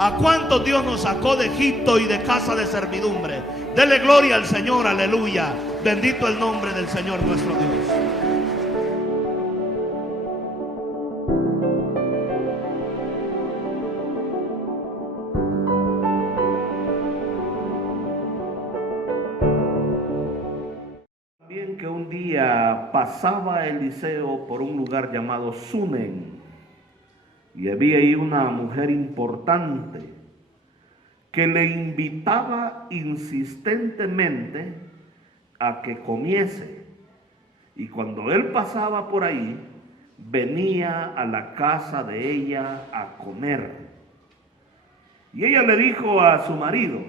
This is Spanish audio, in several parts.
¿A cuántos Dios nos sacó de Egipto y de casa de servidumbre? Dele gloria al Señor, aleluya. Bendito el nombre del Señor nuestro Dios. También que un día pasaba Eliseo por un lugar llamado Sunem, y había ahí una mujer importante que le invitaba insistentemente a que comiese. Y cuando él pasaba por ahí, venía a la casa de ella a comer. Y ella le dijo a su marido: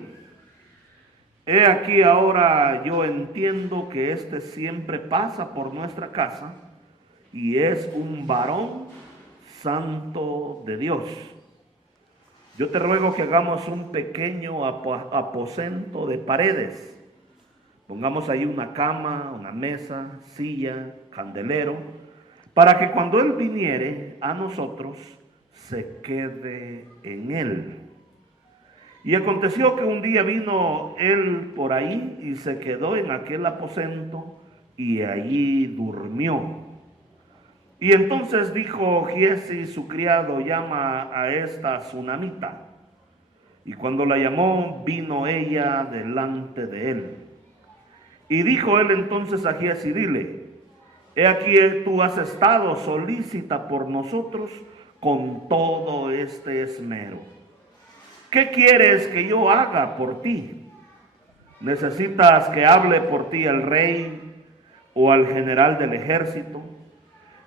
he aquí ahora yo entiendo que este siempre pasa por nuestra casa y es un varón santo de Dios. Yo te ruego que hagamos un pequeño aposento de paredes. Pongamos ahí una cama, una mesa, silla, candelero, para que cuando él viniere a nosotros se quede en él. Y aconteció que un día vino él por ahí y se quedó en aquel aposento y allí durmió. Y entonces dijo Giezi su criado: llama a esta sunamita. Y cuando la llamó, vino ella delante de él. Y dijo él entonces a Giezi: dile, he aquí tú has estado solícita por nosotros con todo este esmero. ¿Qué quieres que yo haga por ti? ¿Necesitas que hable por ti al rey o al general del ejército?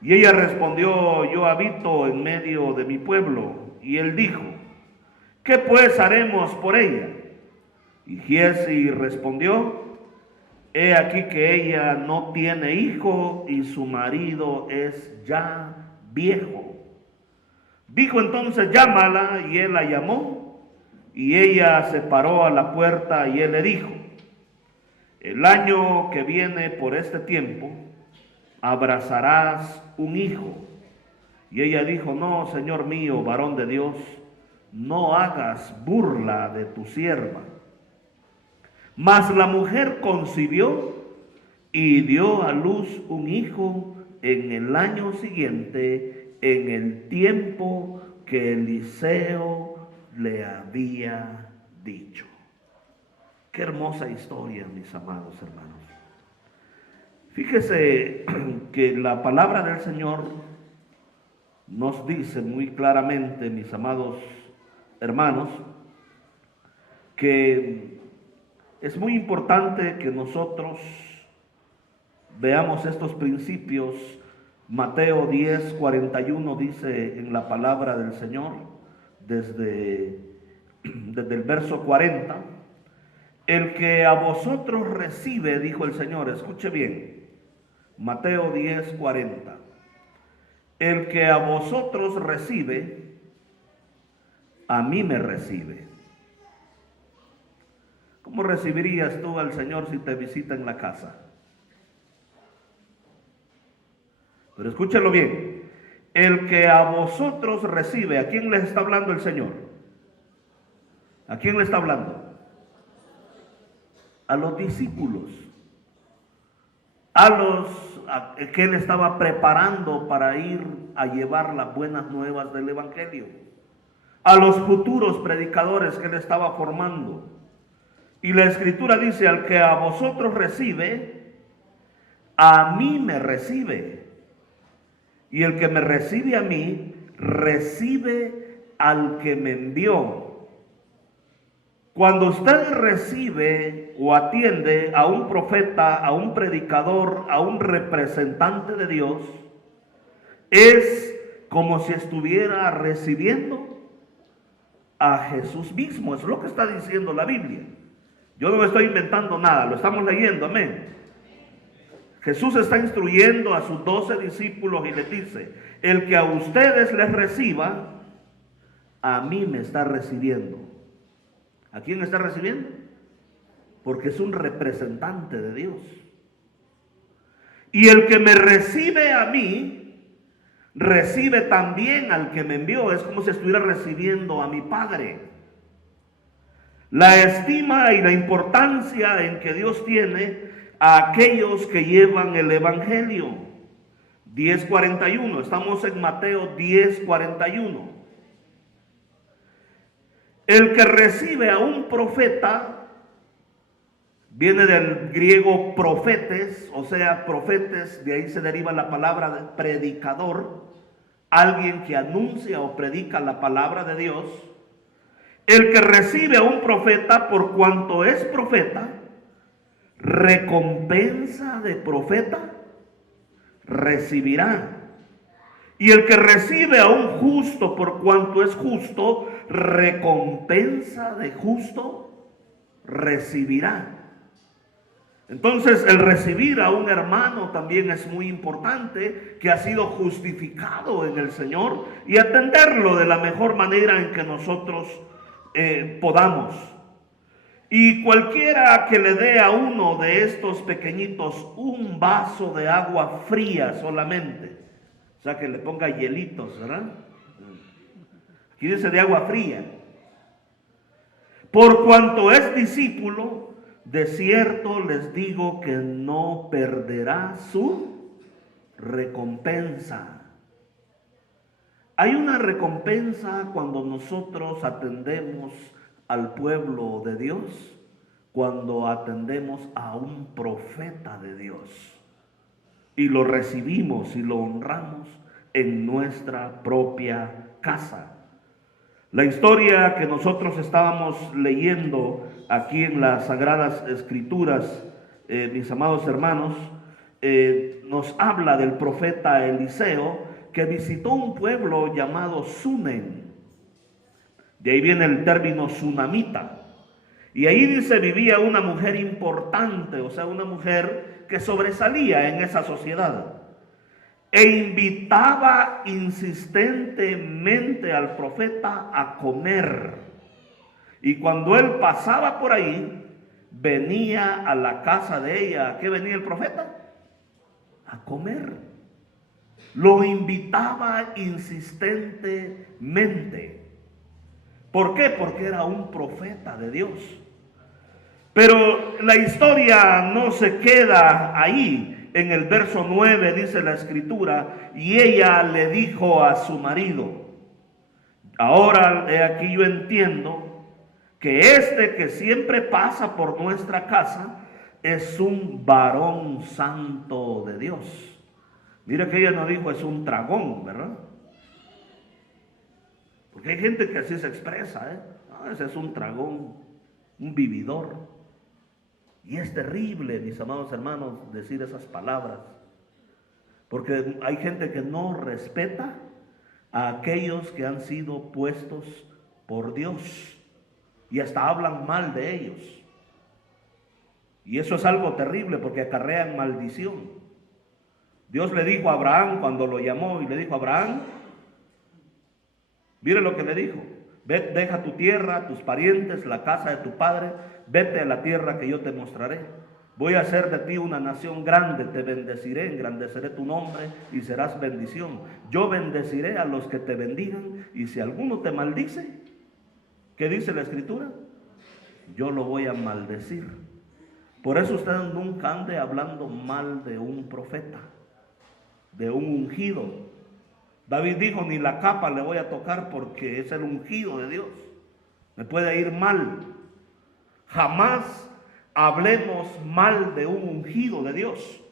Y ella respondió: yo habito en medio de mi pueblo. Y él dijo: ¿qué pues haremos por ella? Y Giezi respondió: he aquí que ella no tiene hijo y su marido es ya viejo. Dijo entonces: llámala. Y él la llamó. Y ella se paró a la puerta y él le dijo: el año que viene por este tiempo abrazarás un hijo. Y ella dijo: no, Señor mío, varón de Dios, no hagas burla de tu sierva. Mas la mujer concibió y dio a luz un hijo en el año siguiente, en el tiempo que Eliseo le había dicho. Qué hermosa historia, mis amados hermanos. Fíjese que la palabra del Señor nos dice muy claramente, mis amados hermanos, que es muy importante que nosotros veamos estos principios. Mateo 10:41 dice en la palabra del Señor, desde el verso 40, el que a vosotros recibe, dijo el Señor, escuche bien, Mateo 10:40, el que a vosotros recibe, a mí me recibe. ¿Cómo recibirías tú al Señor si te visita en la casa? Pero escúchelo bien, el que a vosotros recibe, ¿a quién les está hablando el Señor? ¿A quién le está hablando? A los discípulos, a los que él estaba preparando para ir a llevar las buenas nuevas del Evangelio, a los futuros predicadores que él estaba formando. Y la Escritura dice: al que a vosotros recibe, a mí me recibe. Y el que me recibe a mí, recibe al que me envió. Cuando usted recibe o atiende a un profeta, a un predicador, a un representante de Dios, es como si estuviera recibiendo a Jesús mismo. Es lo que está diciendo la Biblia. Yo no me estoy inventando nada, lo estamos leyendo, amén. Jesús está instruyendo a sus 12 discípulos y les dice: el que a ustedes les reciba, a mí me está recibiendo. ¿A quién está recibiendo? Porque es un representante de Dios. Y el que me recibe a mí, recibe también al que me envió. Es como si estuviera recibiendo a mi Padre. La estima y la importancia en que Dios tiene a aquellos que llevan el Evangelio. 10:41, estamos en Mateo 10:41. El que recibe a un profeta, viene del griego profetes, o sea, profetes, de ahí se deriva la palabra de predicador, alguien que anuncia o predica la palabra de Dios. El que recibe a un profeta, por cuanto es profeta, recompensa de profeta recibirá. Y el que recibe a un justo, por cuanto es justo, recompensa de justo recibirá. Entonces, el recibir a un hermano también es muy importante, que ha sido justificado en el Señor, y atenderlo de la mejor manera en que nosotros podamos. Y cualquiera que le dé a uno de estos pequeñitos un vaso de agua fría solamente, o sea, que le ponga hielitos, ¿verdad? Aquí dice de agua fría. Por cuanto es discípulo, de cierto les digo que no perderá su recompensa. Hay una recompensa cuando nosotros atendemos al pueblo de Dios, cuando atendemos a un profeta de Dios y lo recibimos y lo honramos en nuestra propia casa. La historia que nosotros estábamos leyendo aquí en las Sagradas Escrituras, mis amados hermanos, nos habla del profeta Eliseo, que visitó un pueblo llamado Sunem. De ahí viene el término sunamita. Y ahí dice vivía una mujer importante, o sea, una mujer que sobresalía en esa sociedad. E invitaba insistentemente al profeta a comer. Y cuando él pasaba por ahí, venía a la casa de ella. ¿A qué venía el profeta? A comer. Lo invitaba insistentemente. ¿Por qué? Porque era un profeta de Dios. Pero la historia no se queda ahí. En el verso 9 dice la escritura, y ella le dijo a su marido, ahora aquí yo entiendo que este que siempre pasa por nuestra casa es un varón santo de Dios. Mira que ella no dijo es un dragón, ¿verdad? Porque hay gente que así se expresa, ese es un dragón, un vividor. Y es terrible, mis amados hermanos, decir esas palabras, porque hay gente que no respeta a aquellos que han sido puestos por Dios y hasta hablan mal de ellos. Y eso es algo terrible porque acarrean maldición. Dios le dijo a Abraham cuando lo llamó y le dijo, Abraham, mire lo que le dijo, ve, deja tu tierra, tus parientes, la casa de tu padre, vete a la tierra que yo te mostraré. Voy a hacer de ti una nación grande, te bendeciré, engrandeceré tu nombre y serás bendición. Yo bendeciré a los que te bendigan, y si alguno te maldice, ¿qué dice la escritura? Yo lo voy a maldecir. Por eso usted nunca ande hablando mal de un profeta, de un ungido. David dijo, ni la capa le voy a tocar porque es el ungido de Dios. Me puede ir mal. Jamás hablemos mal de un ungido de Dios,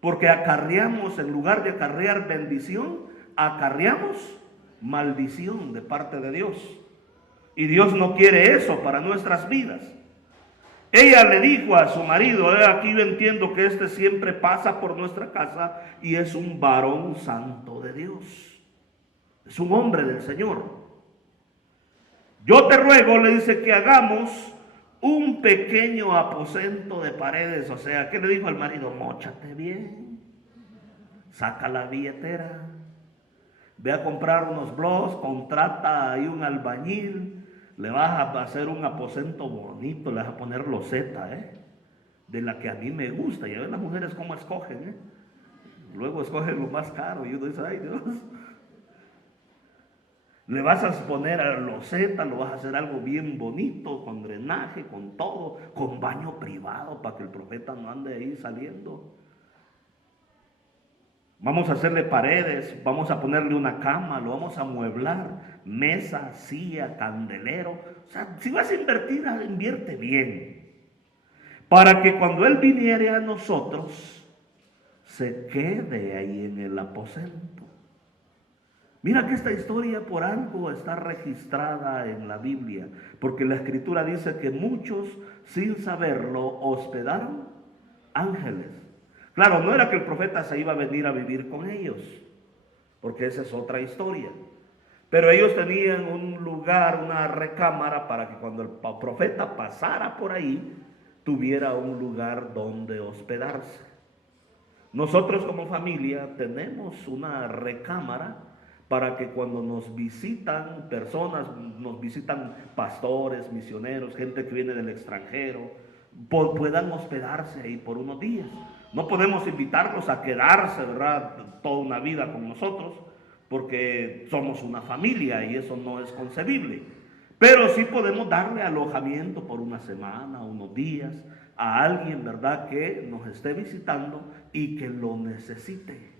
porque acarreamos, en lugar de acarrear bendición, acarreamos maldición de parte de Dios. Y Dios no quiere eso para nuestras vidas. Ella le dijo a su marido, aquí yo entiendo que este siempre pasa por nuestra casa y es un varón santo de Dios. Es un hombre del Señor. Yo te ruego, le dice, que hagamos un pequeño aposento de paredes. O sea, ¿qué le dijo al marido? Móchate bien, saca la billetera, ve a comprar unos blogs, contrata ahí un albañil, le vas a hacer un aposento bonito, le vas a poner loseta, de la que a mí me gusta. Ya ven las mujeres cómo escogen, luego escogen lo más caro y uno dice, ay Dios, Le vas a poner a loseta, lo vas a hacer algo bien bonito, con drenaje, con todo, con baño privado, para que el profeta no ande ahí saliendo. Vamos a hacerle paredes, vamos a ponerle una cama, lo vamos a amueblar, mesa, silla, candelero. O sea, si vas a invertir, invierte bien. Para que cuando Él viniere a nosotros, se quede ahí en el aposento. Mira que esta historia por algo está registrada en la Biblia, porque la Escritura dice que muchos, sin saberlo, hospedaron ángeles. Claro, no era que el profeta se iba a venir a vivir con ellos, porque esa es otra historia. Pero ellos tenían un lugar, una recámara, para que cuando el profeta pasara por ahí, tuviera un lugar donde hospedarse. Nosotros como familia tenemos una recámara para que cuando nos visitan personas, nos visitan pastores, misioneros, gente que viene del extranjero, puedan hospedarse ahí por unos días. No podemos invitarlos a quedarse, ¿verdad?, toda una vida con nosotros, porque somos una familia y eso no es concebible. Pero sí podemos darle alojamiento por una semana, unos días, a alguien, ¿verdad?, que nos esté visitando y que lo necesite.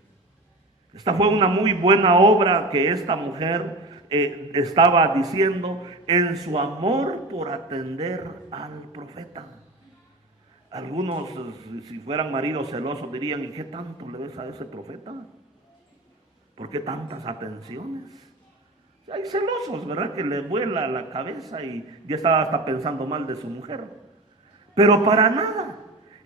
Esta fue una muy buena obra que esta mujer estaba diciendo en su amor por atender al profeta. Algunos, si fueran maridos celosos, dirían: ¿y qué tanto le ves a ese profeta? ¿Por qué tantas atenciones? Hay celosos, ¿verdad?, que le vuela la cabeza y ya estaba hasta pensando mal de su mujer. Pero para nada.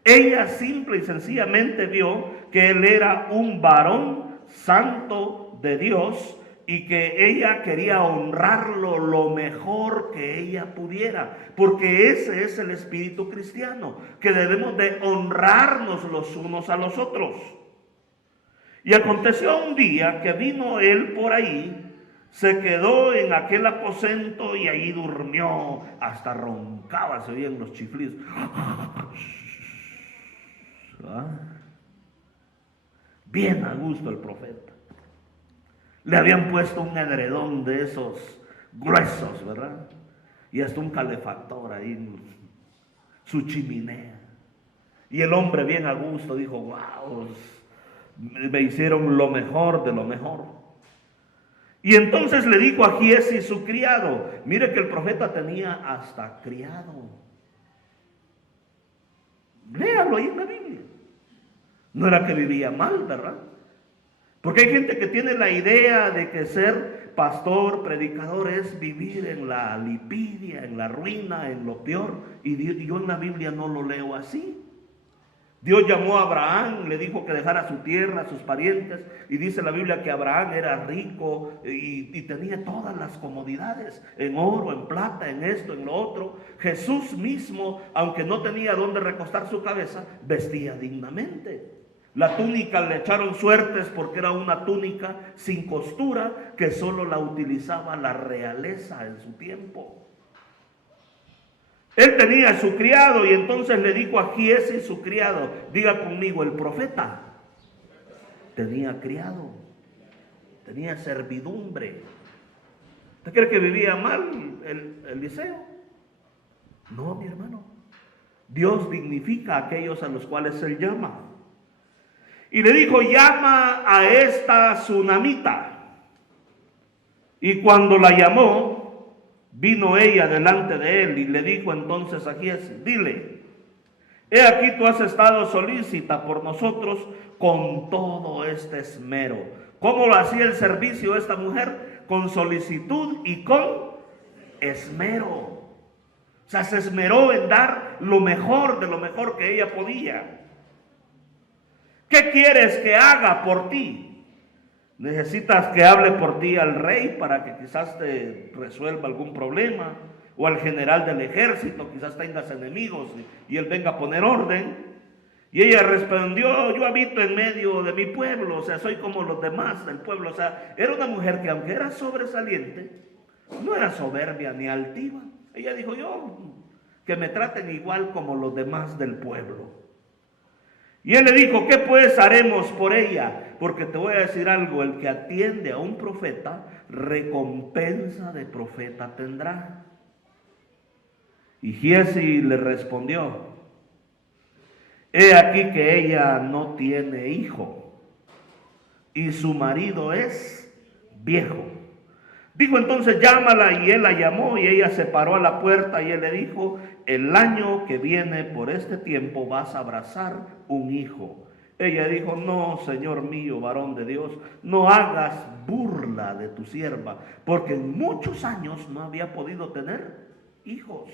Ella simple y sencillamente vio que él era un varón santo de Dios y que ella quería honrarlo lo mejor que ella pudiera, porque ese es el espíritu cristiano, que debemos de honrarnos los unos a los otros. Y aconteció un día que vino él por ahí, se quedó en aquel aposento y ahí durmió, hasta roncaba, se oían los chiflidos. Bien a gusto el profeta. Le habían puesto un edredón de esos gruesos, ¿verdad? Y hasta un calefactor ahí, su chimenea. Y el hombre bien a gusto dijo: wow, me hicieron lo mejor de lo mejor. Y entonces le dijo a Giezi, su criado. Mire que el profeta tenía hasta criado. Léalo ahí en la Biblia. No era que vivía mal, ¿verdad? Porque hay gente que tiene la idea de que ser pastor, predicador, es vivir en la lipidia, en la ruina, en lo peor. Y yo en la Biblia no lo leo así. Dios llamó a Abraham, le dijo que dejara su tierra, sus parientes, y dice la Biblia que Abraham era rico y tenía todas las comodidades, en oro, en plata, en esto, en lo otro. Jesús mismo, aunque no tenía dónde recostar su cabeza, vestía dignamente. La túnica le echaron suertes porque era una túnica sin costura que solo la utilizaba la realeza en su tiempo. Él tenía su criado y entonces le dijo a Giezi, su criado, diga conmigo, el profeta tenía criado, tenía servidumbre. ¿Usted cree que vivía mal Eliseo? No, mi hermano. Dios dignifica a aquellos a los cuales Él llama. Y le dijo: llama a esta tsunamita. Y cuando la llamó, vino ella delante de él y le dijo entonces a Giezi: dile, he aquí tú has estado solícita por nosotros con todo este esmero. ¿Cómo lo hacía el servicio de esta mujer? Con solicitud y con esmero. O sea, se esmeró en dar lo mejor de lo mejor que ella podía. ¿Qué quieres que haga por ti? ¿Necesitas que hable por ti al rey para que quizás te resuelva algún problema? O al general del ejército, quizás tengas enemigos y él venga a poner orden. Y ella respondió: yo habito en medio de mi pueblo, o sea, soy como los demás del pueblo. O sea, era una mujer que aunque era sobresaliente, no era soberbia ni altiva. Ella dijo: yo, que me traten igual como los demás del pueblo. Y él le dijo, ¿qué pues haremos por ella? Porque te voy a decir algo, el que atiende a un profeta, recompensa de profeta tendrá. Y Giezi le respondió, he aquí que ella no tiene hijo, y su marido es viejo. Dijo entonces, llámala, y él la llamó, y ella se paró a la puerta, y él le dijo, el año que viene por este tiempo vas a abrazar un hijo. Ella dijo, no, Señor mío, varón de Dios, no hagas burla de tu sierva, porque en muchos años no había podido tener hijos.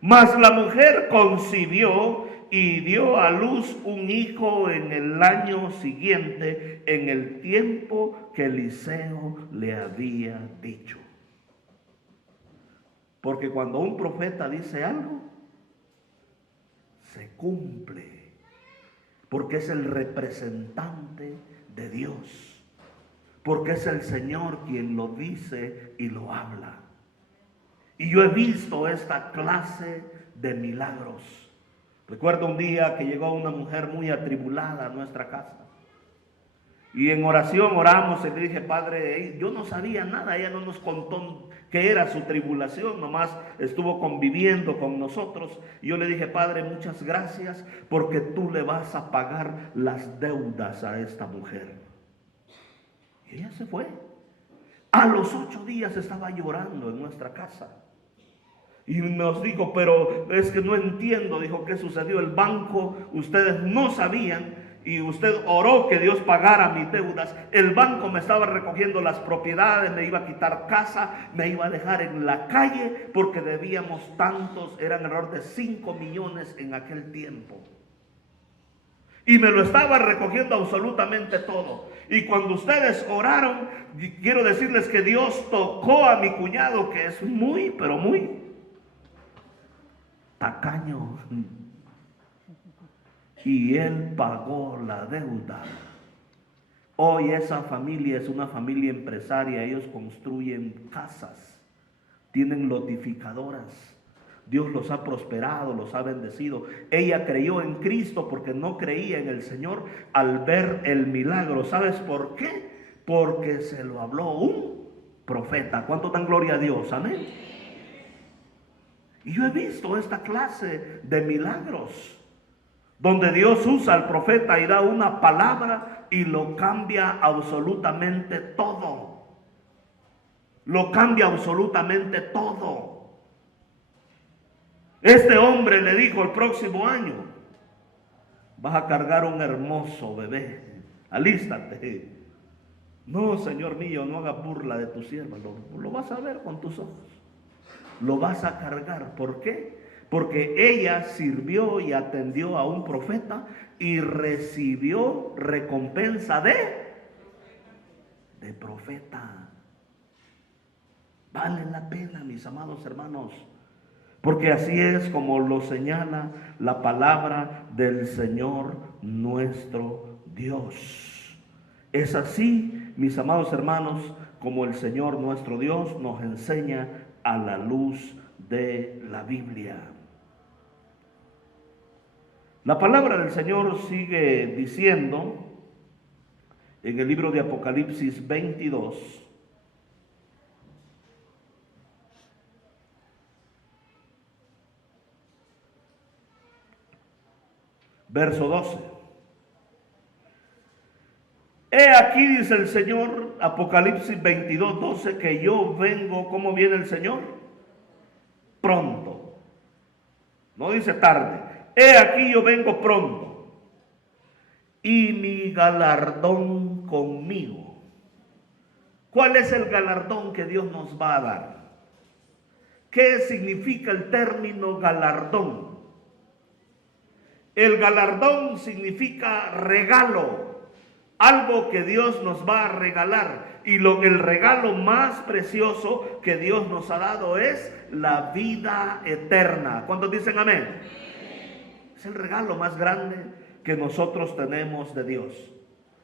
Mas la mujer concibió y dio a luz un hijo en el año siguiente, en el tiempo que Eliseo le había dicho. Porque cuando un profeta dice algo, se cumple. Porque es el representante de Dios. Porque es el Señor quien lo dice y lo habla. Y yo he visto esta clase de milagros. Recuerdo un día que llegó una mujer muy atribulada a nuestra casa. Y en oración oramos y le dije, Padre, yo no sabía nada, ella no nos contó qué era su tribulación, nomás estuvo conviviendo con nosotros. Y yo le dije, Padre, muchas gracias porque tú le vas a pagar las deudas a esta mujer. Y ella se fue. A los 8 días estaba llorando en nuestra casa. Y nos dijo, pero es que no entiendo, dijo, ¿qué sucedió? El banco, ustedes no sabían y usted oró que Dios pagara mis deudas. El banco me estaba recogiendo las propiedades, me iba a quitar casa, me iba a dejar en la calle porque debíamos tantos, eran alrededor de 5 millones en aquel tiempo. Y me lo estaba recogiendo absolutamente todo. Y cuando ustedes oraron, quiero decirles que Dios tocó a mi cuñado, que es muy, pero muy tacaño, y él pagó la deuda. Hoy esa familia es una familia empresaria, ellos construyen casas, tienen lotificadoras. Dios los ha prosperado, los ha bendecido. Ella creyó en Cristo porque no creía en el Señor al ver el milagro. ¿Sabes por qué? Porque se lo habló un profeta. ¿Cuánto dan gloria a Dios? Amén. Y yo he visto esta clase de milagros, donde Dios usa al profeta y da una palabra y lo cambia absolutamente todo. Lo cambia absolutamente todo. Este hombre le dijo, el próximo año vas a cargar un hermoso bebé, alístate. No, Señor mío, no hagas burla de tu sierva, lo vas a ver con tus ojos. Lo vas a cargar. ¿Por qué? Porque ella sirvió y atendió a un profeta y recibió recompensa de profeta. Vale la pena, mis amados hermanos, porque así es como lo señala la palabra del Señor nuestro Dios. Es así, mis amados hermanos, como el Señor nuestro Dios nos enseña a la luz de la Biblia. La palabra del Señor sigue diciendo en el libro de Apocalipsis 22, verso 12. He aquí, dice el Señor, Apocalipsis 22, 12, que yo vengo. ¿Cómo viene el Señor? Pronto. No dice tarde. He aquí yo vengo pronto, y mi galardón conmigo. ¿Cuál es el galardón que Dios nos va a dar? ¿Qué significa el término galardón? El galardón significa regalo. Algo que Dios nos va a regalar. Y el regalo más precioso que Dios nos ha dado es la vida eterna. ¿Cuántos dicen amén? Es el regalo más grande que nosotros tenemos de Dios.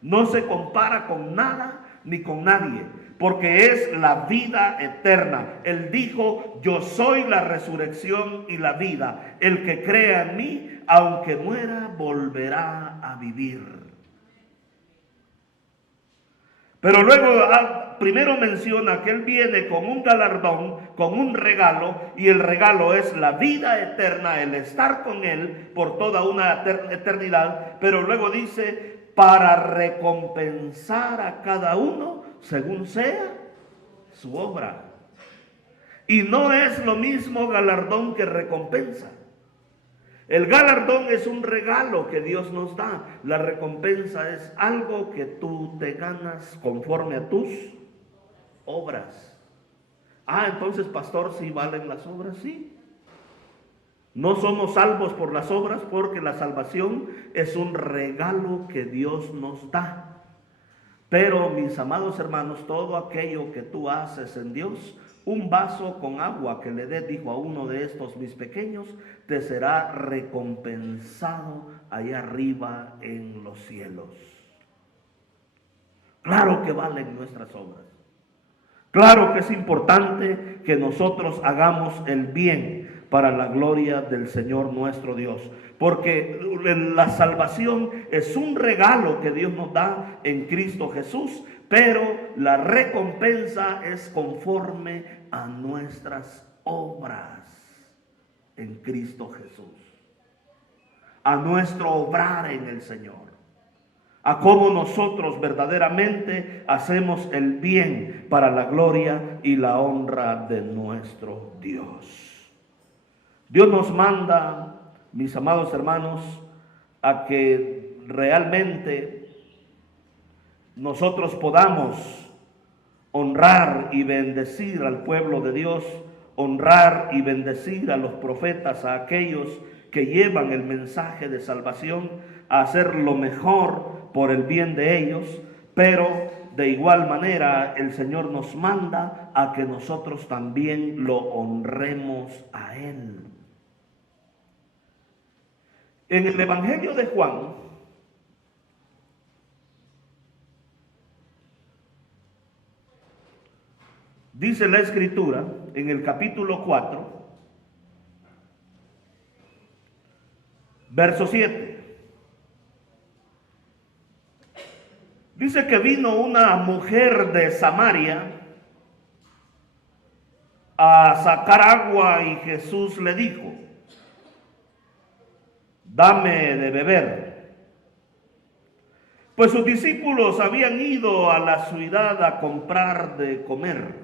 No se compara con nada ni con nadie. porque es la vida eterna. Él dijo, yo soy la resurrección y la vida. El que crea en mí, aunque muera, volverá a vivir. Pero luego primero menciona que Él viene con un galardón, con un regalo, y el regalo es la vida eterna, el estar con Él por toda una eternidad. Pero luego dice, para recompensar a cada uno según sea su obra. Y no es lo mismo galardón que recompensa. El galardón es un regalo que Dios nos da. La recompensa es algo que tú te ganas conforme a tus obras. Entonces, pastor, ¿sí valen las obras? Sí. No somos salvos por las obras, porque la salvación es un regalo que Dios nos da. Pero, mis amados hermanos, todo aquello que tú haces en Dios, un vaso con agua que le dé, dijo a uno de estos mis pequeños, te será recompensado allá arriba en los cielos. Claro que valen nuestras obras. Claro que es importante que nosotros hagamos el bien para la gloria del Señor nuestro Dios. Porque la salvación es un regalo que Dios nos da en Cristo Jesús, pero la recompensa es conforme a nuestras obras en Cristo Jesús, a nuestro obrar en el Señor, a cómo nosotros verdaderamente hacemos el bien para la gloria y la honra de nuestro Dios. Dios nos manda, mis amados hermanos, a que realmente nosotros podamos honrar y bendecir al pueblo de Dios, honrar y bendecir a los profetas, a aquellos que llevan el mensaje de salvación, a hacer lo mejor por el bien de ellos, pero de igual manera el Señor nos manda a que nosotros también lo honremos a Él. En el Evangelio de Juan, dice la Escritura, en el capítulo 4, verso 7. Dice que vino una mujer de Samaria a sacar agua y Jesús le dijo, dame de beber. Pues sus discípulos habían ido a la ciudad a comprar de comer.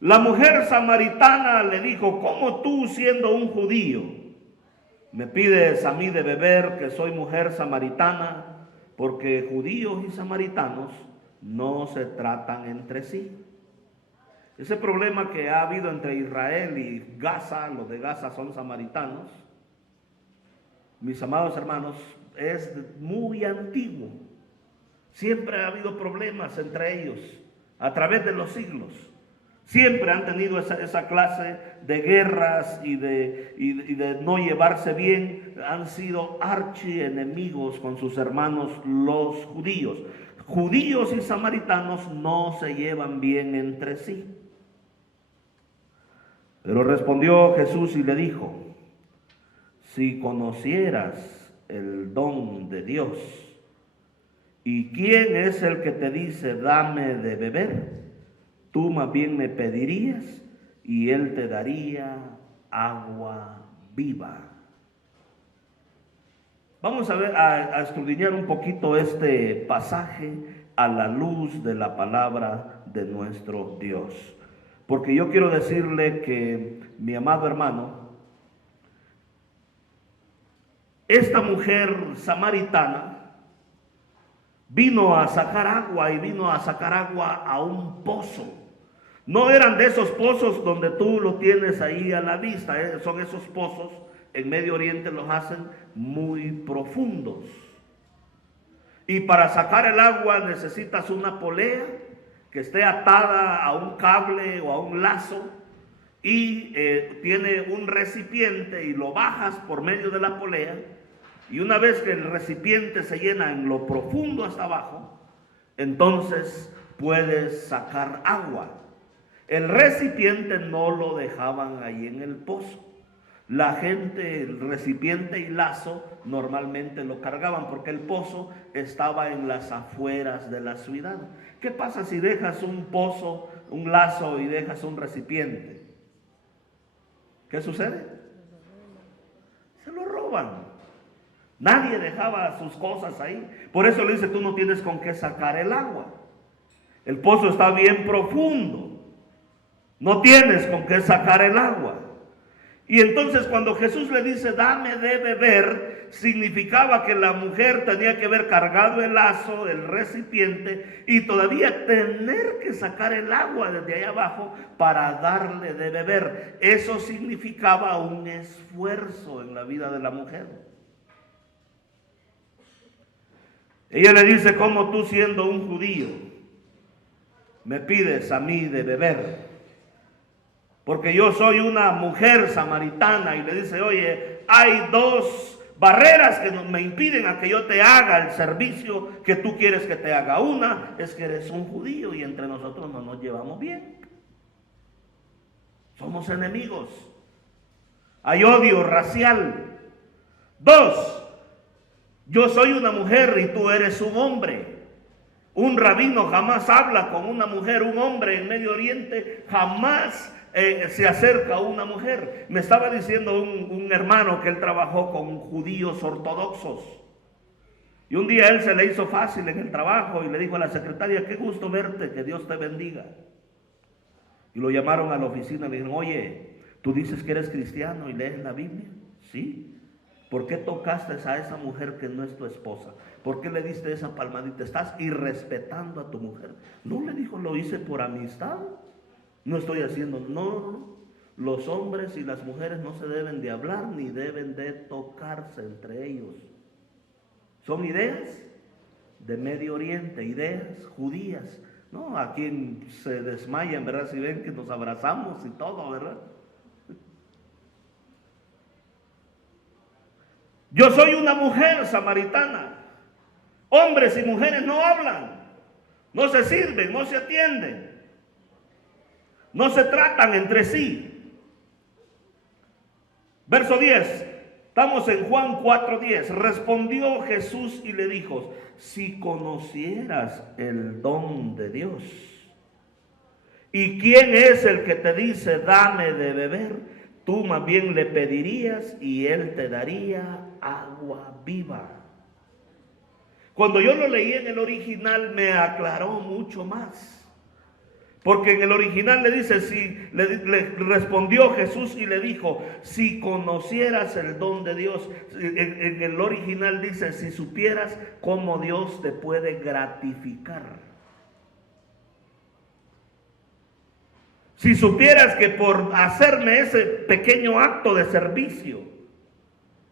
La mujer samaritana le dijo, ¿cómo tú, siendo un judío, me pides a mí de beber, que soy mujer samaritana? Porque judíos y samaritanos no se tratan entre sí. Ese problema que ha habido entre Israel y Gaza, los de Gaza son samaritanos, mis amados hermanos, es muy antiguo. Siempre ha habido problemas entre ellos a través de los siglos. Siempre han tenido esa clase de guerras y de no llevarse bien. Han sido archienemigos con sus hermanos los judíos. Judíos y samaritanos no se llevan bien entre sí. Pero respondió Jesús y le dijo, si conocieras el don de Dios, ¿y quién es el que te dice, dame de beber? Tú más bien me pedirías y Él te daría agua viva. Vamos a ver, a escudriñar un poquito este pasaje a la luz de la palabra de nuestro Dios. Porque yo quiero decirle que, mi amado hermano, esta mujer samaritana vino a sacar agua y vino a sacar agua a un pozo. No eran de esos pozos donde tú lo tienes ahí a la vista, son esos pozos, en Medio Oriente los hacen muy profundos. Y para sacar el agua necesitas una polea que esté atada a un cable o a un lazo y tiene un recipiente y lo bajas por medio de la polea. Y una vez que el recipiente se llena en lo profundo hasta abajo, entonces puedes sacar agua. El recipiente no lo dejaban ahí en el pozo. La gente, el recipiente y lazo normalmente lo cargaban porque el pozo estaba en las afueras de la ciudad. ¿Qué pasa si dejas un pozo, un lazo y dejas un recipiente? ¿Qué sucede? Se lo roban. Nadie dejaba sus cosas ahí. Por eso le dice, tú no tienes con qué sacar el agua. El pozo está bien profundo. No tienes con qué sacar el agua. Y entonces cuando Jesús le dice, dame de beber, significaba que la mujer tenía que haber cargado el lazo, el recipiente, y todavía tener que sacar el agua desde allá abajo para darle de beber. Eso significaba un esfuerzo en la vida de la mujer. Ella le dice, ¿cómo tú siendo un judío me pides a mí de beber? Porque yo soy una mujer samaritana. Y le dice, oye, hay dos barreras que me impiden a que yo te haga el servicio que tú quieres que te haga. Una es que eres un judío y entre nosotros no nos llevamos bien. Somos enemigos. Hay odio racial. Dos, yo soy una mujer y tú eres un hombre. Un rabino jamás habla con una mujer. Un hombre en Medio Oriente jamás se acerca a una mujer. Me estaba diciendo un hermano que él trabajó con judíos ortodoxos. Y un día él se le hizo fácil en el trabajo y le dijo a la secretaria, qué gusto verte, que Dios te bendiga. Y lo llamaron a la oficina y le dijeron, oye, tú dices que eres cristiano y lees la Biblia. Sí. ¿Por qué tocaste a esa mujer que no es tu esposa? ¿Por qué le diste esa palmadita? Estás irrespetando a tu mujer. No, le dijo, lo hice por amistad. No estoy haciendo, no. Los hombres y las mujeres no se deben de hablar ni deben de tocarse entre ellos. Son ideas de Medio Oriente, ideas judías. No, aquí se desmayan, ¿verdad? Si ven que nos abrazamos y todo, ¿verdad? Yo soy una mujer samaritana. Hombres y mujeres no hablan, no se sirven, no se atienden. No se tratan entre sí. Verso 10. Estamos en Juan 4:10. Respondió Jesús y le dijo, si conocieras el don de Dios, ¿y quién es el que te dice, dame de beber? Tú más bien le pedirías y él te daría agua viva. Cuando yo lo leí en el original me aclaró mucho más. Porque en el original le dice, le respondió Jesús y le dijo, si conocieras el don de Dios. En el original dice, si supieras cómo Dios te puede gratificar. Si supieras que por hacerme ese pequeño acto de servicio,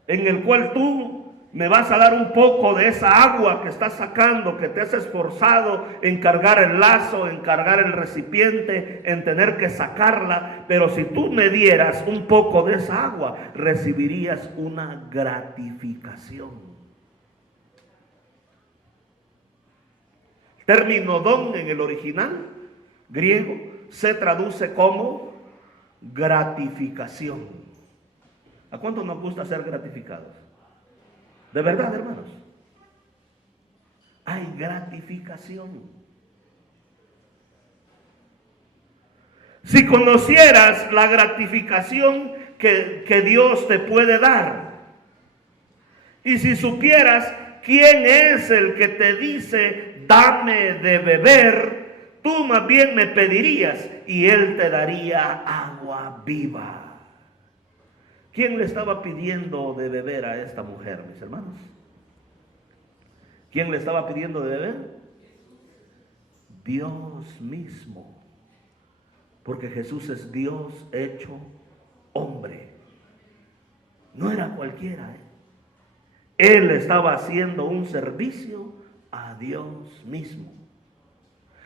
en el cual tú me vas a dar un poco de esa agua que estás sacando, que te has esforzado en cargar el lazo, en cargar el recipiente, en tener que sacarla, pero si tú me dieras un poco de esa agua, recibirías una gratificación. El término don en el original griego se traduce como gratificación. ¿A cuánto nos gusta ser gratificados? De verdad, hermanos. Hay gratificación. Si conocieras la gratificación que Dios te puede dar, y si supieras quién es el que te dice, dame de beber, tú más bien me pedirías y él te daría agua viva. ¿Quién le estaba pidiendo de beber a esta mujer, mis hermanos? ¿Quién le estaba pidiendo de beber? Dios mismo. Porque Jesús es Dios hecho hombre. No era cualquiera. Él estaba haciendo un servicio a Dios mismo.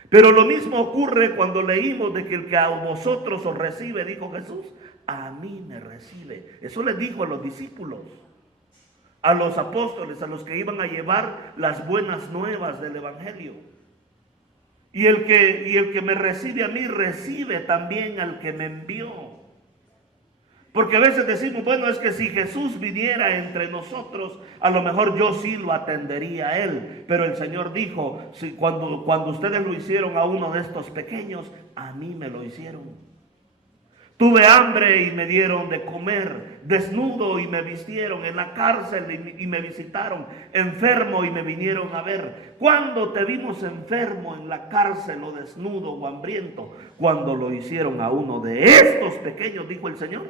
Pero lo mismo ocurre cuando leímos de que el que a vosotros os recibe, dijo Jesús, a mí me recibe. Eso les dijo a los discípulos, a los apóstoles, a los que iban a llevar las buenas nuevas del evangelio. Y el que me recibe a mí, recibe también al que me envió. Porque a veces decimos, bueno, es que si Jesús viniera entre nosotros, a lo mejor yo sí lo atendería a él. Pero el Señor dijo, si cuando ustedes lo hicieron a uno de estos pequeños, a mí me lo hicieron. Tuve hambre y me dieron de comer, desnudo y me vistieron, en la cárcel y me visitaron, enfermo y me vinieron a ver. ¿Cuándo te vimos enfermo, en la cárcel o desnudo o hambriento? Cuando lo hicieron a uno de estos pequeños, dijo el Señor.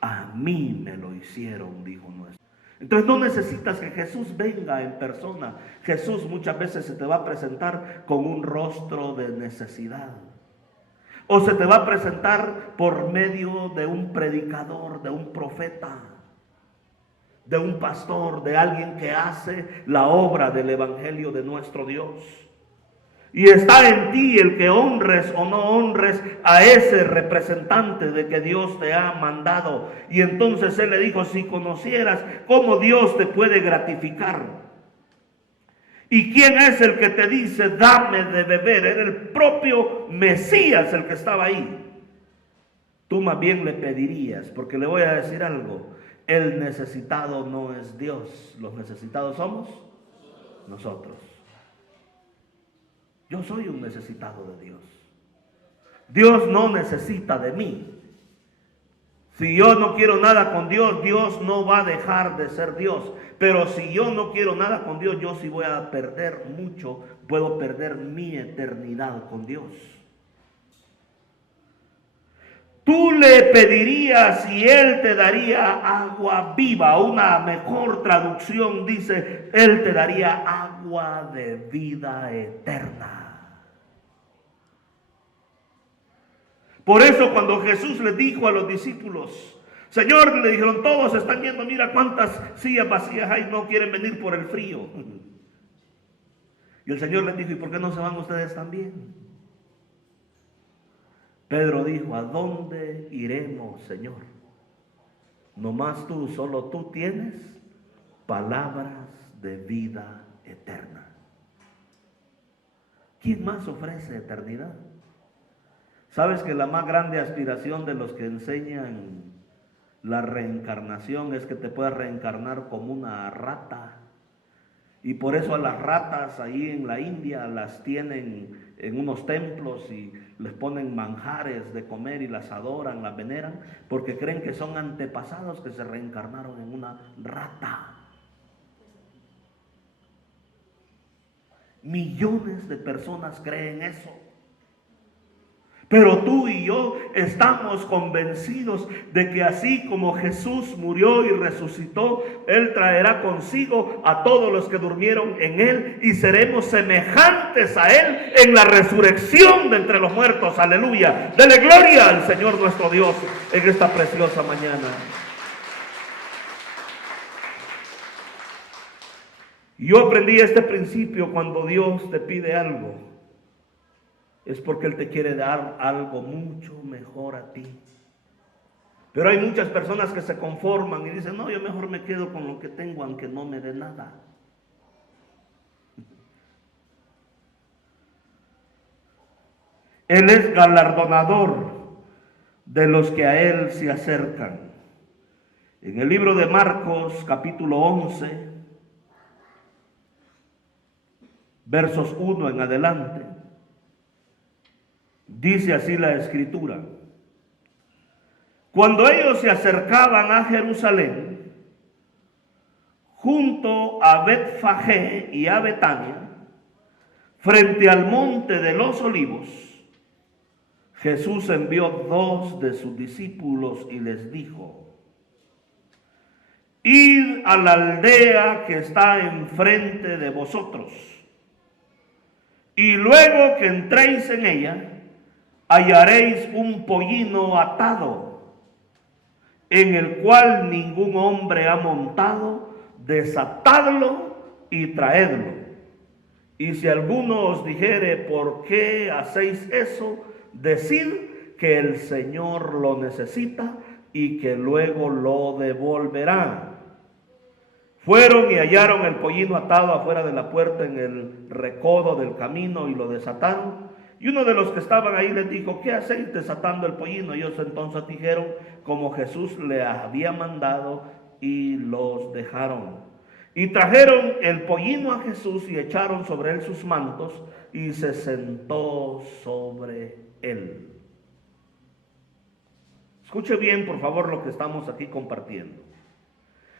A mí me lo hicieron, dijo nuestro. Entonces no necesitas que Jesús venga en persona. Jesús muchas veces se te va a presentar con un rostro de necesidad. O se te va a presentar por medio de un predicador, de un profeta, de un pastor, de alguien que hace la obra del evangelio de nuestro Dios. Y está en ti el que honres o no honres a ese representante de que Dios te ha mandado. Y entonces él le dijo, si conocieras cómo Dios te puede gratificar. ¿Y quién es el que te dice, dame de beber? Era el propio Mesías el que estaba ahí. Tú más bien le pedirías, porque le voy a decir algo. El necesitado no es Dios. Los necesitados somos nosotros. Yo soy un necesitado de Dios. Dios no necesita de mí. Si yo no quiero nada con Dios, Dios no va a dejar de ser Dios. Pero si yo no quiero nada con Dios, yo sí voy a perder mucho. Puedo perder mi eternidad con Dios. Tú le pedirías y Él te daría agua viva. Una mejor traducción dice, Él te daría agua de vida eterna. Por eso cuando Jesús le dijo a los discípulos, Señor, le dijeron, todos están viendo, mira cuántas sillas vacías hay, no quieren venir por el frío. Y el Señor les dijo, ¿y por qué no se van ustedes también? Pedro dijo, ¿a dónde iremos, Señor? Nomás tú, solo tú tienes palabras de vida eterna. ¿Quién más ofrece eternidad? ¿Sabes que la más grande aspiración de los que enseñan la reencarnación es que te puedas reencarnar como una rata? Y por eso a las ratas ahí en la India las tienen en unos templos y les ponen manjares de comer y las adoran, las veneran, porque creen que son antepasados que se reencarnaron en una rata. Millones de personas creen eso. Pero tú y yo estamos convencidos de que así como Jesús murió y resucitó, Él traerá consigo a todos los que durmieron en Él y seremos semejantes a Él en la resurrección de entre los muertos. Aleluya. Dele gloria al Señor nuestro Dios en esta preciosa mañana. Yo aprendí este principio cuando Dios te pide algo. Es porque Él te quiere dar algo mucho mejor a ti. Pero hay muchas personas que se conforman y dicen, no, yo mejor me quedo con lo que tengo aunque no me dé nada. Él es galardonador de los que a Él se acercan. En el libro de Marcos, capítulo 11, versos 1 en adelante, dice así la Escritura. Cuando ellos se acercaban a Jerusalén, junto a Betfagé y a Betania, frente al monte de los olivos, Jesús envió 2 de sus discípulos y les dijo, id a la aldea que está enfrente de vosotros, y luego que entréis en ella, hallaréis un pollino atado, en el cual ningún hombre ha montado, desatadlo y traedlo. Y si alguno os dijere, ¿por qué hacéis eso? Decid que el Señor lo necesita y que luego lo devolverá. Fueron y hallaron el pollino atado afuera de la puerta en el recodo del camino y lo desataron. Y uno de los que estaban ahí les dijo: ¿qué hacéis desatando el pollino? Ellos entonces dijeron como Jesús le había mandado, y los dejaron. Y trajeron el pollino a Jesús y echaron sobre él sus mantos, y se sentó sobre él. Escuche bien, por favor, lo que estamos aquí compartiendo.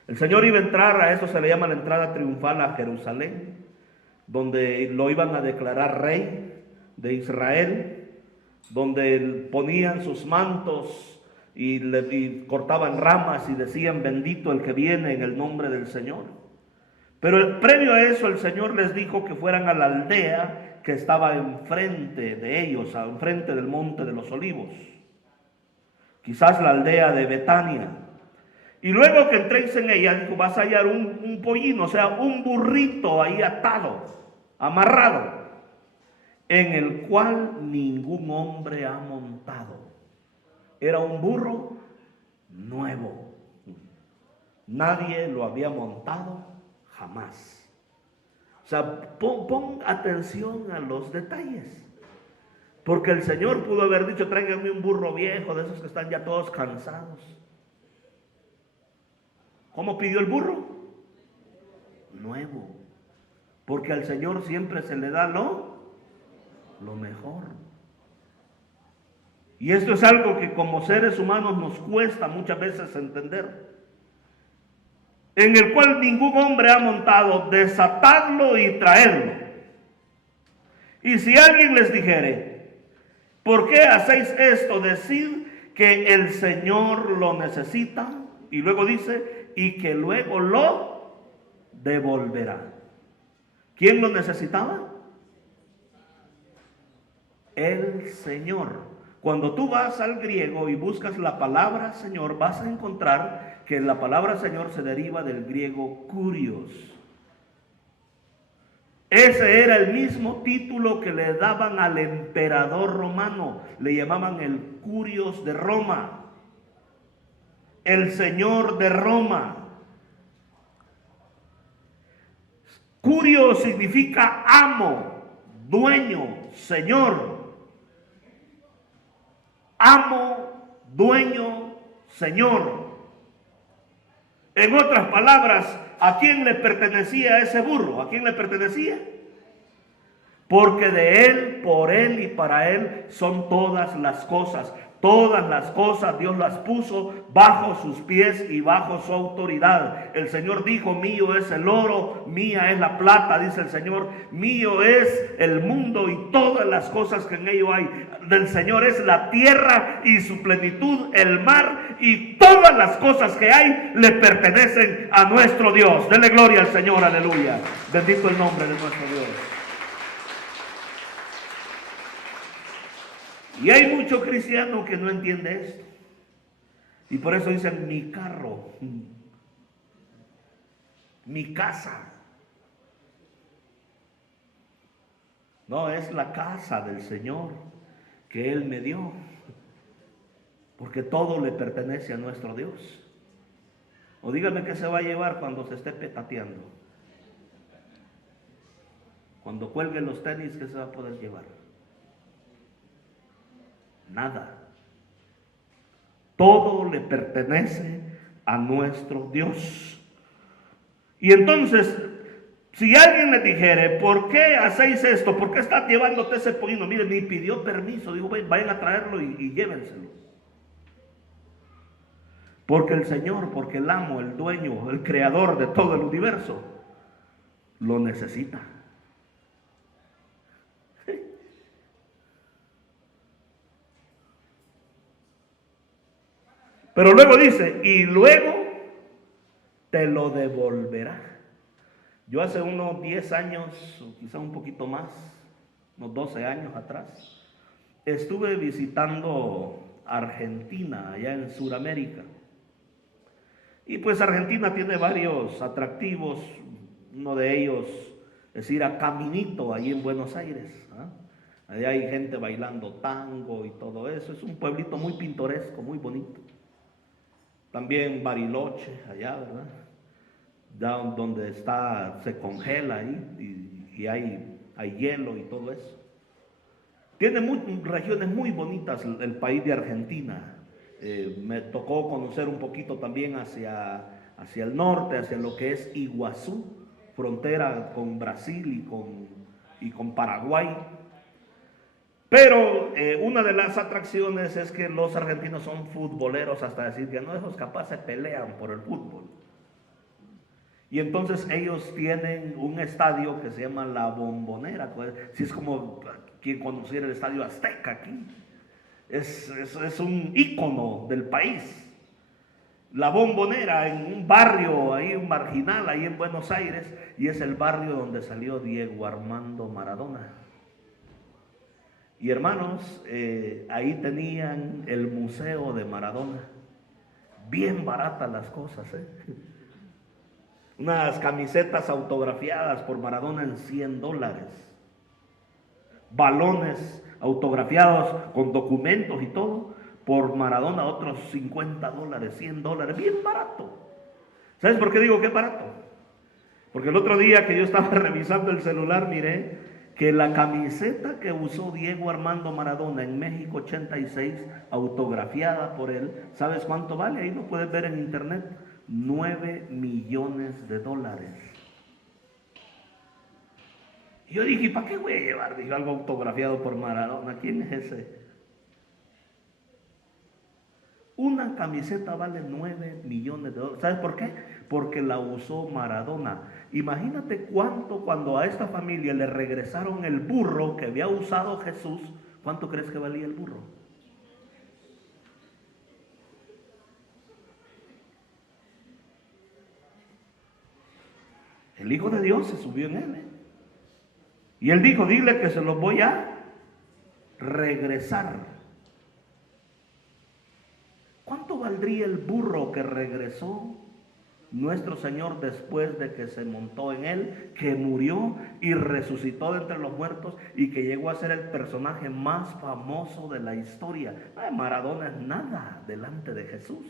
El Señor iba a entrar, a eso se le llama la entrada triunfal a Jerusalén, donde lo iban a declarar rey de Israel, donde ponían sus mantos y cortaban ramas y decían: bendito el que viene en el nombre del Señor. Pero previo a eso, el Señor les dijo que fueran a la aldea que estaba enfrente de ellos, enfrente del monte de los olivos, quizás la aldea de Betania. Y luego que entréis en ella, dijo: vas a hallar un pollino, o sea, un burrito ahí atado, amarrado, en el cual ningún hombre ha montado. Era un burro nuevo. Nadie lo había montado jamás. O sea, pon atención a los detalles. Porque el Señor pudo haber dicho: tráiganme un burro viejo, de esos que están ya todos cansados. ¿Cómo pidió el burro? Nuevo. Porque al Señor siempre se le da lo mejor. Y esto es algo que como seres humanos nos cuesta muchas veces entender. En el cual ningún hombre ha montado, desatadlo y traedlo. Y si alguien les dijere: ¿por qué hacéis esto? Decid que el Señor lo necesita. Y luego dice: y que luego lo devolverá. ¿Quién lo necesitaba? El Señor. Cuando tú vas al griego y buscas la palabra Señor, vas a encontrar que la palabra Señor se deriva del griego kurios. Ese era el mismo título que le daban al emperador romano. Le llamaban el kurios de Roma, el Señor de Roma. Curio significa amo, dueño, señor. Amo, dueño, señor. En otras palabras, ¿a quién le pertenecía ese burro? ¿A quién le pertenecía? Porque de él, por él y para él son todas las cosas. Todas las cosas Dios las puso bajo sus pies y bajo su autoridad. El Señor dijo: mío es el oro, mía es la plata, dice el Señor. Mío es el mundo y todas las cosas que en ello hay. Del Señor es la tierra y su plenitud, el mar y todas las cosas que hay le pertenecen a nuestro Dios. Denle gloria al Señor, aleluya. Bendito el nombre de nuestro Dios. Y hay muchos cristianos que no entienden esto. Y por eso dicen: mi carro, mi casa. No, es la casa del Señor que Él me dio. Porque todo le pertenece a nuestro Dios. O dígame qué se va a llevar cuando se esté petateando. Cuando cuelgue los tenis, ¿qué se va a poder llevar? Nada. Todo le pertenece a nuestro Dios. Y entonces, si alguien le dijere: ¿por qué hacéis esto? ¿Por qué estás llevándote ese pollino? Miren, ni pidió permiso. Digo: vayan a traerlo y llévenselo. Porque el Señor, porque el amo, el dueño, el creador de todo el universo, lo necesita. Pero luego dice: y luego te lo devolverá. Yo hace unos 10 años, o quizá un poquito más, unos 12 años atrás, estuve visitando Argentina, allá en Sudamérica. Y pues Argentina tiene varios atractivos. Uno de ellos es ir a Caminito, allí en Buenos Aires. Allá hay gente bailando tango y todo eso. Es un pueblito muy pintoresco, muy bonito. También Bariloche, allá, ¿verdad? ya donde está, se congela ahí y hay hielo y todo eso. Tiene regiones muy bonitas el país de Argentina. Me tocó conocer un poquito también hacia el norte, hacia lo que es Iguazú, frontera con Brasil y con Paraguay. Pero una de las atracciones es que los argentinos son futboleros, hasta decir que no, esos capaces pelean por el fútbol. Y entonces ellos tienen un estadio que se llama La Bombonera, si es como quien conociera el Estadio Azteca aquí. Es un ícono del país. La Bombonera, en un barrio ahí, un marginal, ahí en Buenos Aires, y es el barrio donde salió Diego Armando Maradona. Y hermanos, ahí tenían el museo de Maradona. Bien baratas las cosas, Unas camisetas autografiadas por Maradona en $100. Balones autografiados con documentos y todo por Maradona, otros $50, $100, bien barato. ¿Sabes por qué digo que es barato? Porque el otro día que yo estaba revisando el celular, miré que la camiseta que usó Diego Armando Maradona en México 86, autografiada por él, ¿sabes cuánto vale? Ahí lo puedes ver en internet, $9 millones. Y yo dije, ¿para qué voy a llevar? Dije, algo autografiado por Maradona. ¿Quién es ese? Una camiseta vale $9 millones. ¿Sabes por qué? Porque la usó Maradona. Imagínate cuánto cuando a esta familia le regresaron el burro que había usado Jesús. ¿Cuánto crees que valía el burro? El Hijo de Dios se subió en él. Y él dijo, dile que se los voy a regresar. ¿Cuánto valdría el burro que regresó nuestro Señor después de que se montó en él, que murió y resucitó de entre los muertos y que llegó a ser el personaje más famoso de la historia? Maradona es nada delante de Jesús.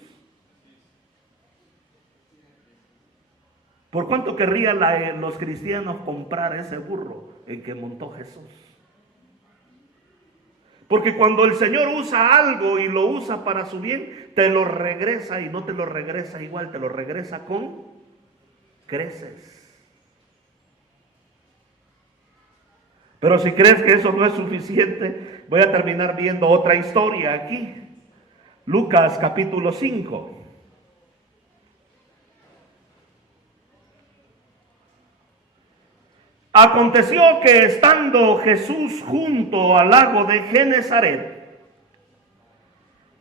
¿Por cuánto querrían los cristianos comprar ese burro en que montó Jesús? Porque cuando el Señor usa algo y lo usa para su bien, te lo regresa, y no te lo regresa igual, te lo regresa con creces. Pero si crees que eso no es suficiente, voy a terminar viendo otra historia aquí. Lucas capítulo 5. Aconteció que estando Jesús junto al lago de Genezaret,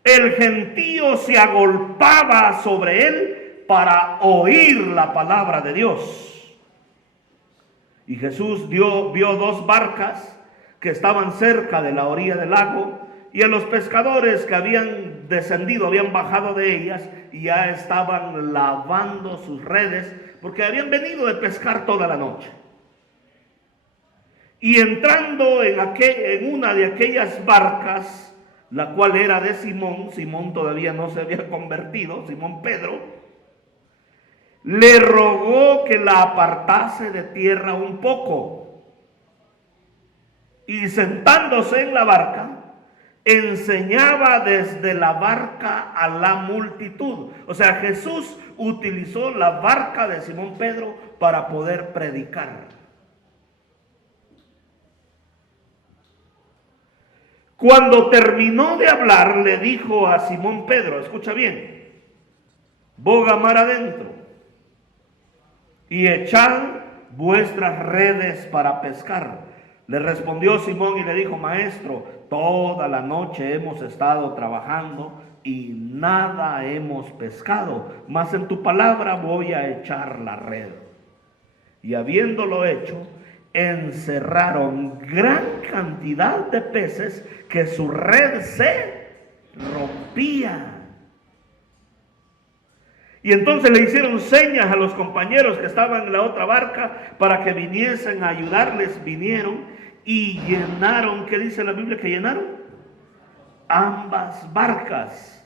el gentío se agolpaba sobre él para oír la palabra de Dios. Y Jesús vio 2 barcas que estaban cerca de la orilla del lago, y a los pescadores que habían descendido, habían bajado de ellas y ya estaban lavando sus redes, porque habían venido de pescar toda la noche. Y entrando en una de aquellas barcas, la cual era de Simón todavía no se había convertido, Simón Pedro, le rogó que la apartase de tierra un poco. Y sentándose en la barca, enseñaba desde la barca a la multitud. O sea, Jesús utilizó la barca de Simón Pedro para poder predicar. Cuando terminó de hablar, le dijo a Simón Pedro, escucha bien, boga mar adentro y echad vuestras redes para pescar. Le respondió Simón y le dijo, maestro, toda la noche hemos estado trabajando y nada hemos pescado, mas en tu palabra voy a echar la red. Y habiéndolo hecho, encerraron gran cantidad de peces que su red se rompía. Y entonces le hicieron señas a los compañeros que estaban en la otra barca para que viniesen a ayudarles. Vinieron y llenaron, ¿qué dice la Biblia que llenaron? Ambas barcas,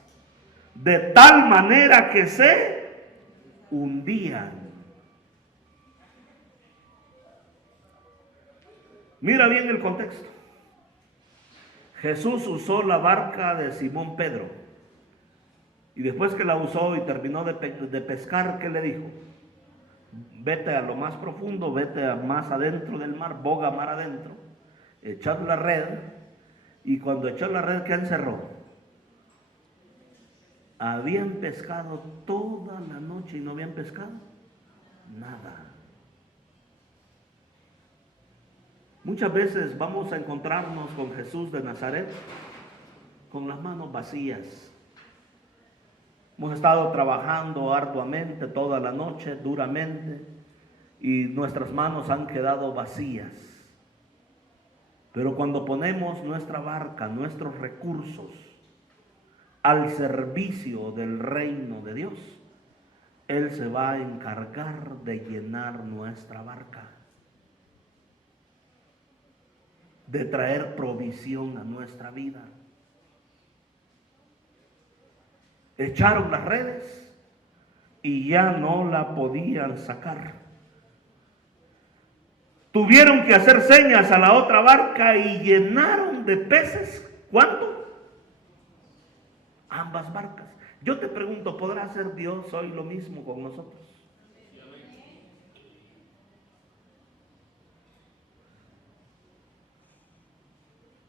de tal manera que se hundían. Mira bien el contexto. Jesús usó la barca de Simón Pedro. Y después que la usó y terminó de pescar, ¿qué le dijo? Vete a lo más profundo, vete a más adentro del mar, boga mar adentro, echad la red. Y cuando echó la red, ¿qué encerró? Habían pescado toda la noche y no habían pescado nada. Muchas veces vamos a encontrarnos con Jesús de Nazaret con las manos vacías. Hemos estado trabajando arduamente toda la noche, duramente, y nuestras manos han quedado vacías. Pero cuando ponemos nuestra barca, nuestros recursos al servicio del reino de Dios, Él se va a encargar de llenar nuestra barca, de traer provisión a nuestra vida. Echaron las redes y ya no la podían sacar. Tuvieron que hacer señas a la otra barca y llenaron de peces. ¿Cuánto? Ambas barcas. Yo te pregunto, ¿podrá hacer Dios hoy lo mismo con nosotros?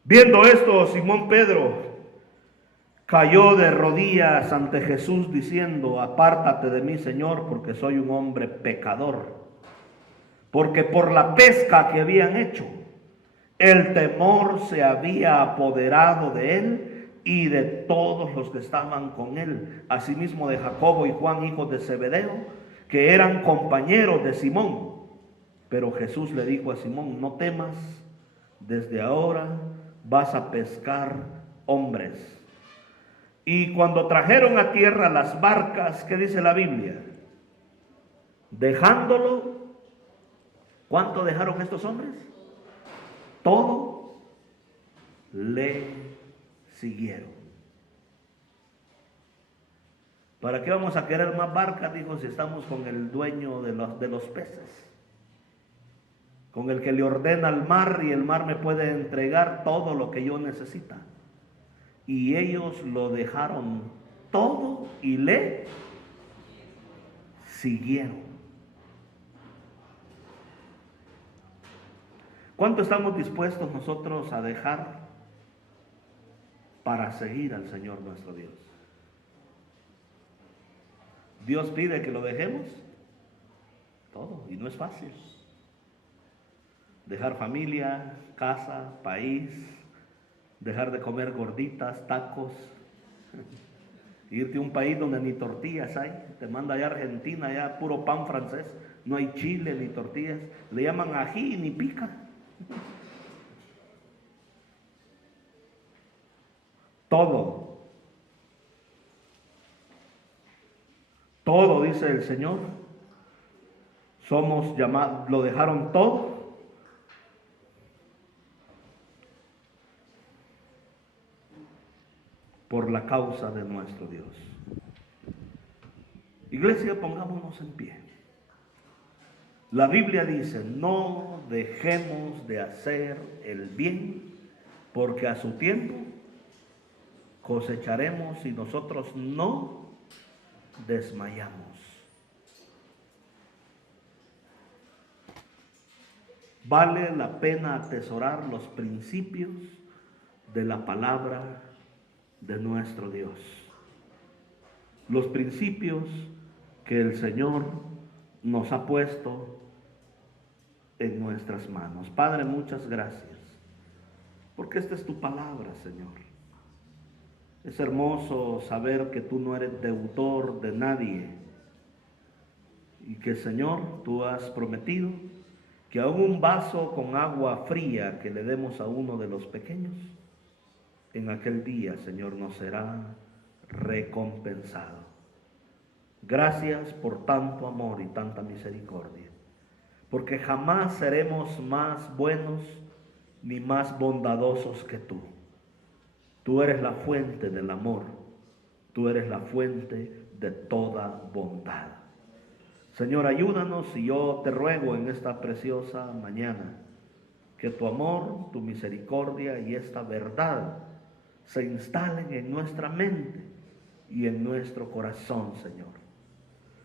Viendo esto, Simón Pedro cayó de rodillas ante Jesús diciendo: apártate de mí, Señor, porque soy un hombre pecador. Porque por la pesca que habían hecho, el temor se había apoderado de él y de todos los que estaban con él, asimismo de Jacobo y Juan, hijos de Zebedeo, que eran compañeros de Simón. Pero Jesús le dijo a Simón: no temas, desde ahora vas a pescar hombres. Y cuando trajeron a tierra las barcas, ¿qué dice la Biblia? Dejándolo, ¿cuánto dejaron estos hombres? Todo le siguieron. ¿Para qué vamos a querer más barcas? Dijo, si estamos con el dueño de los peces, con el que le ordena al mar, y el mar me puede entregar todo lo que yo necesita. Y ellos lo dejaron todo y le siguieron. ¿Cuánto estamos dispuestos nosotros a dejar para seguir al Señor nuestro Dios? Dios pide que lo dejemos todo, y no es fácil. Dejar familia, casa, país, dejar de comer gorditas, tacos, irte a un país donde ni tortillas hay, te manda allá a Argentina, allá puro pan francés, no hay chile ni tortillas, le llaman ají y ni pica. Todo dice el Señor, somos llamados, lo dejaron todo por la causa de nuestro Dios. Iglesia, pongámonos en pie. La Biblia dice: no dejemos de hacer el bien, porque a su tiempo cosecharemos si nosotros no desmayamos. Vale la pena atesorar los principios de la palabra de nuestro Dios. Los principios que el Señor nos ha puesto en nuestras manos. Padre, muchas gracias, porque esta es tu palabra, Señor. Es hermoso saber que tú no eres deudor de nadie y que, Señor, tú has prometido que aún un vaso con agua fría que le demos a uno de los pequeños, en aquel día, Señor, nos será recompensado. Gracias por tanto amor y tanta misericordia, porque jamás seremos más buenos ni más bondadosos que tú. Tú eres la fuente del amor, tú eres la fuente de toda bondad. Señor, ayúdanos, y yo te ruego en esta preciosa mañana Que tu amor, tu misericordia y esta verdad se instalen en nuestra mente y en nuestro corazón, Señor.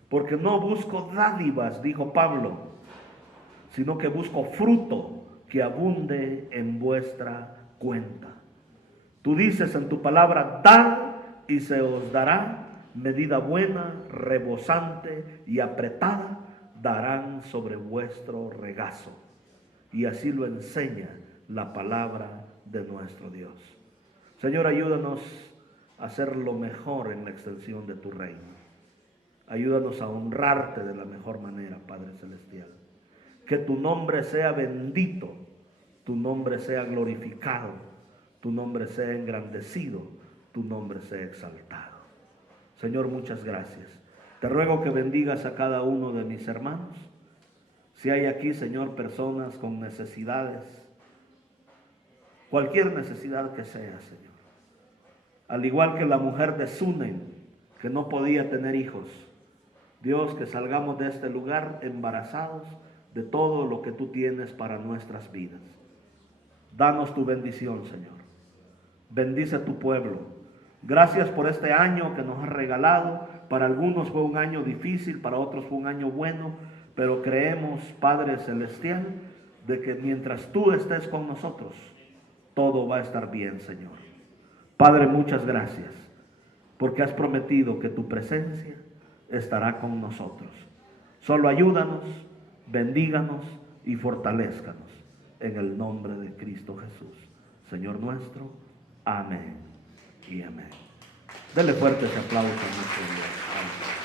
Porque no busco dádivas, dijo Pablo, sino que busco fruto que abunde en vuestra cuenta. Tú dices en tu palabra: dad y se os dará, medida buena, rebosante y apretada, darán sobre vuestro regazo. Y así lo enseña la palabra de nuestro Dios. Señor, ayúdanos a hacer lo mejor en la extensión de tu reino. Ayúdanos a honrarte de la mejor manera, Padre Celestial. Que tu nombre sea bendito, tu nombre sea glorificado, tu nombre sea engrandecido, tu nombre sea exaltado. Señor, muchas gracias. Te ruego que bendigas a cada uno de mis hermanos. Si hay aquí, Señor, personas con necesidades, cualquier necesidad que sea, Señor. Al igual que la mujer de Sunem, que no podía tener hijos. Dios, que salgamos de este lugar embarazados de todo lo que tú tienes para nuestras vidas. Danos tu bendición, Señor. Bendice a tu pueblo. Gracias por este año que nos has regalado. Para algunos fue un año difícil, para otros fue un año bueno, pero creemos, Padre Celestial, de que mientras tú estés con nosotros, todo va a estar bien, Señor. Padre, muchas gracias, porque has prometido que tu presencia estará con nosotros. Solo ayúdanos, bendíganos y fortalézcanos en el nombre de Cristo Jesús, Señor nuestro. Amén y amén. Dele fuerte ese aplauso a nuestro Dios. Amén.